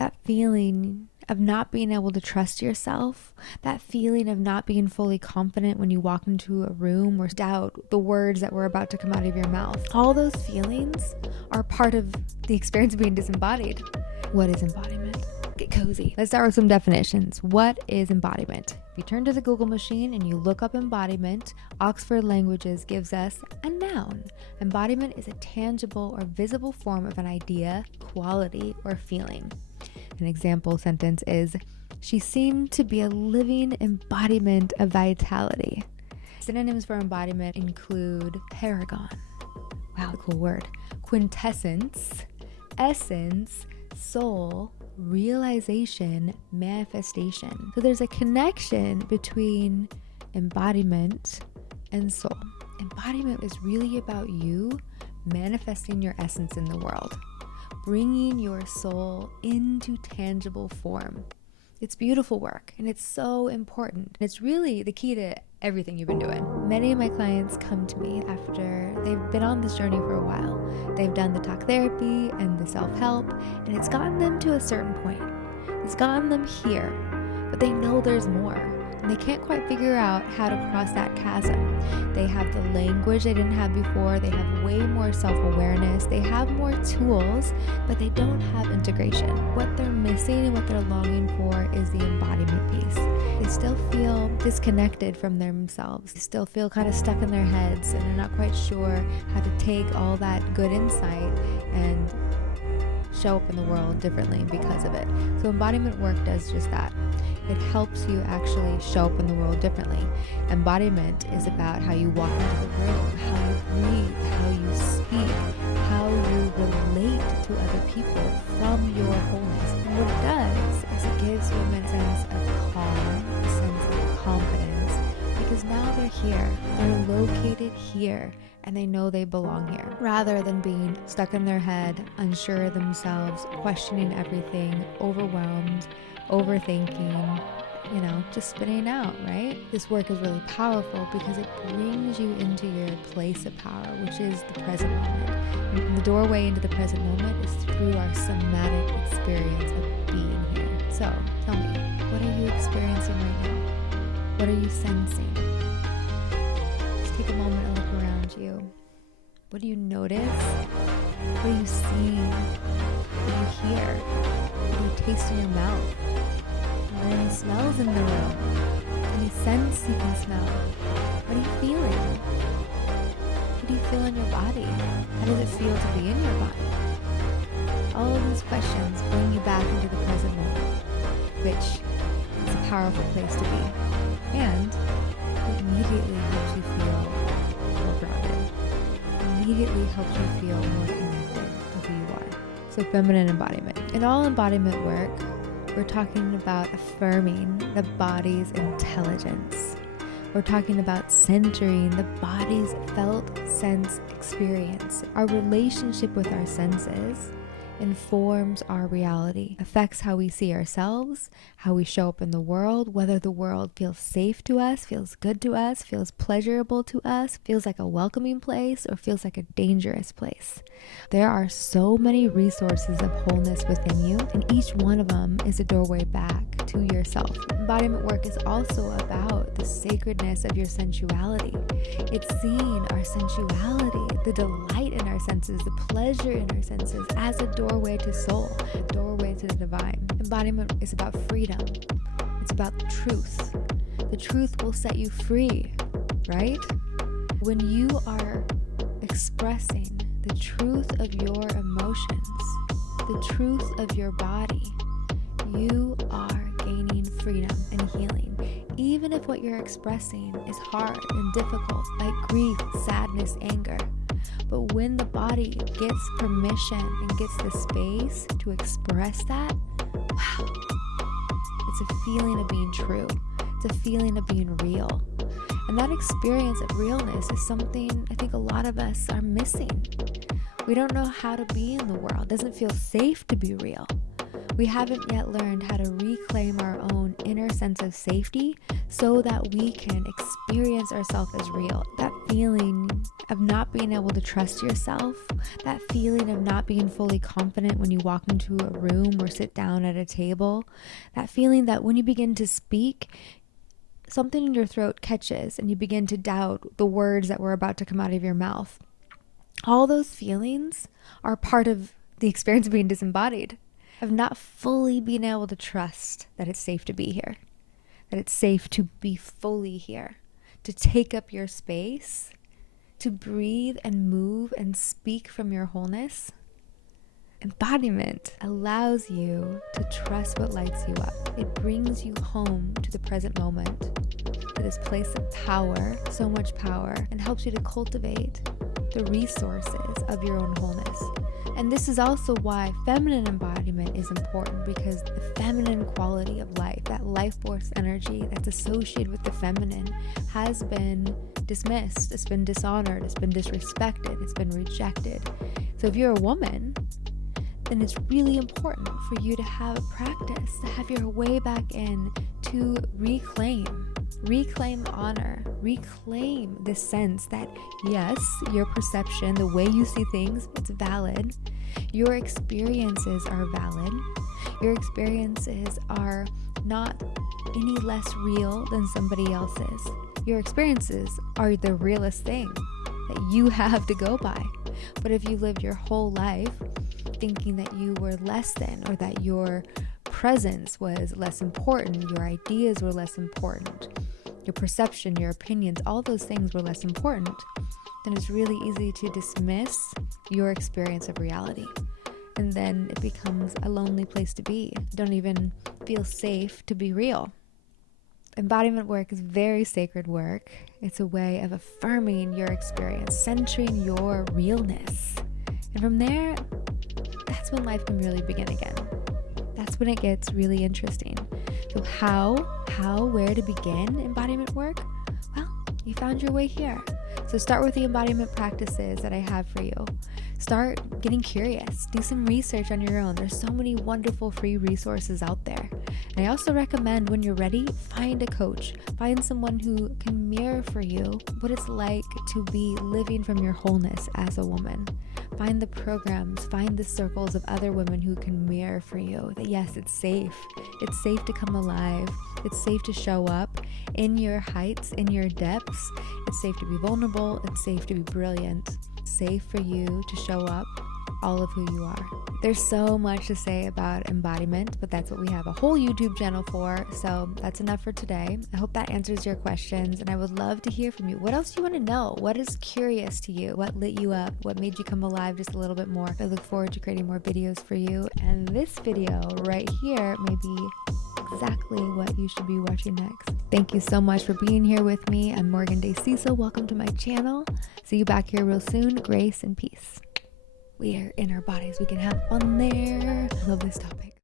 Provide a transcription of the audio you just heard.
that feeling of not being able to trust yourself, that feeling of not being fully confident when you walk into a room or doubt the words that were about to come out of your mouth. All those feelings are part of the experience of being disembodied. What is embodiment? Get cozy. Let's start with some definitions. What is embodiment? If you turn to the Google machine and you look up embodiment, Oxford Languages gives us a noun. Embodiment is a tangible or visible form of an idea, quality, or feeling. An example sentence is, she seemed to be a living embodiment of vitality. Synonyms for embodiment include paragon. Wow, cool word. Quintessence, essence, soul, realization, manifestation. So there's a connection between embodiment and soul. Embodiment is really about you manifesting your essence in the world, bringing your soul into tangible form. It's beautiful work and it's so important. It's really the key to everything you've been doing. Many of my clients come to me after they've been on this journey for a while. They've done the talk therapy and the self-help, and it's gotten them to a certain point. It's gotten them here, but they know there's more. And they can't quite figure out how to cross that chasm. They have the language they didn't have before. They have way more self-awareness. They have more tools, but they don't have integration. What they're missing and what they're longing for is the embodiment piece. They still feel disconnected from themselves. They still feel kind of stuck in their heads, and they're not quite sure how to take all that good insight and show up in the world differently because of it. So embodiment work does just that. It helps you actually show up in the world differently. Embodiment is about how you walk into the room, how you breathe, how you speak, how you relate to other people from your wholeness. And what it does is it gives women a sense of calm, a sense of confidence, because now they're here. They're located here, and they know they belong here, rather than being stuck in their head, unsure of themselves, questioning everything, overwhelmed, overthinking, just spinning out, right? This work is really powerful because it brings you into your place of power, which is the present moment. And the doorway into the present moment is through our somatic experience of being here. So tell me, what are you experiencing right now? What are you sensing? Just take a moment and look around you. What do you notice? What are you seeing? What do you hear? What do you taste in your mouth? Are there any smells in the room? Any scents you can smell? What are you feeling? What do you feel in your body? How does it feel to be in your body? All of these questions bring you back into the present moment, which is a powerful place to be. And it immediately helps you feel more grounded. Immediately helps you feel more connected to who you are. So feminine embodiment. In all embodiment work, we're talking about affirming the body's intelligence. We're talking about centering the body's felt sense experience. Our relationship with our senses informs our reality, affects how we see ourselves, how we show up in the world, whether the world feels safe to us, feels good to us, feels pleasurable to us, feels like a welcoming place, or feels like a dangerous place. There are so many resources of wholeness within you, and each one of them is a doorway back to yourself. Embodiment work is also about the sacredness of your sensuality. It's seeing our sensuality, the delight in our senses, the pleasure in our senses as a doorway to soul, doorway to the divine. Embodiment is about freedom. It's about truth. The truth will set you free, right? When you are expressing the truth of your emotions, the truth of your body, you are gaining freedom and healing. Even if what you're expressing is hard and difficult, like grief, sadness, anger. But when the body gets permission and gets the space to express that, wow, it's a feeling of being true. It's a feeling of being real. And that experience of realness is something I think a lot of us are missing. We don't know how to be in the world. It doesn't feel safe to be real. We haven't yet learned how to reclaim our own inner sense of safety so that we can experience ourselves as real. That feeling of not being able to trust yourself, that feeling of not being fully confident when you walk into a room or sit down at a table, that feeling that when you begin to speak, something in your throat catches and you begin to doubt the words that were about to come out of your mouth. All those feelings are part of the experience of being disembodied, of not fully being able to trust that it's safe to be here, that it's safe to be fully here, to take up your space, to breathe and move and speak from your wholeness. Embodiment allows you to trust what lights you up. It brings you home to the present moment, to this place of power, so much power, and helps you to cultivate the resources of your own wholeness. And this is also why feminine embodiment is important, because the feminine quality of life, that life force energy that's associated with the feminine, has been dismissed, it's been dishonored, it's been disrespected, it's been rejected. So if you're a woman, then it's really important for you to have a practice, to have your way back in, to reclaim honor, reclaim this sense that yes, your perception, the way you see things, it's valid. Your experiences are valid. Your experiences are not any less real than somebody else's. Your experiences are the realest thing that you have to go by. But if you lived your whole life thinking that you were less than, or that your presence was less important, your ideas were less important, your perception, your opinions, all those things were less important, then it's really easy to dismiss your experience of reality. And then it becomes a lonely place to be. You don't even feel safe to be real. Embodiment work is very sacred work. It's a way of affirming your experience, centering your realness. And from there, that's when life can really begin again. That's when it gets really interesting. So where to begin embodiment work? Well, you found your way here. So start with the embodiment practices that I have for you. Start getting curious. Do some research on your own. There's so many wonderful free resources out there. And I also recommend, when you're ready, find a coach. Find someone who can mirror for you what it's like to be living from your wholeness as a woman. Find the programs, find the circles of other women who can mirror for you that yes, it's safe. It's safe to come alive. It's safe to show up in your heights, in your depths. It's safe to be vulnerable. It's safe to be brilliant. It's safe for you to show up all of who you are. There's so much to say about embodiment, but that's what we have a whole YouTube channel for. So that's enough for today. I hope that answers your questions, and I would love to hear from you. What else do you want to know? What is curious to you? What lit you up? What made you come alive just a little bit more? I look forward to creating more videos for you, and this video right here may be exactly what you should be watching next. Thank you so much for being here with me. I'm Morgan Day Cecil. Welcome to my channel. See you back here real soon. Grace and peace. We are in our bodies. We can have fun there. I love this topic.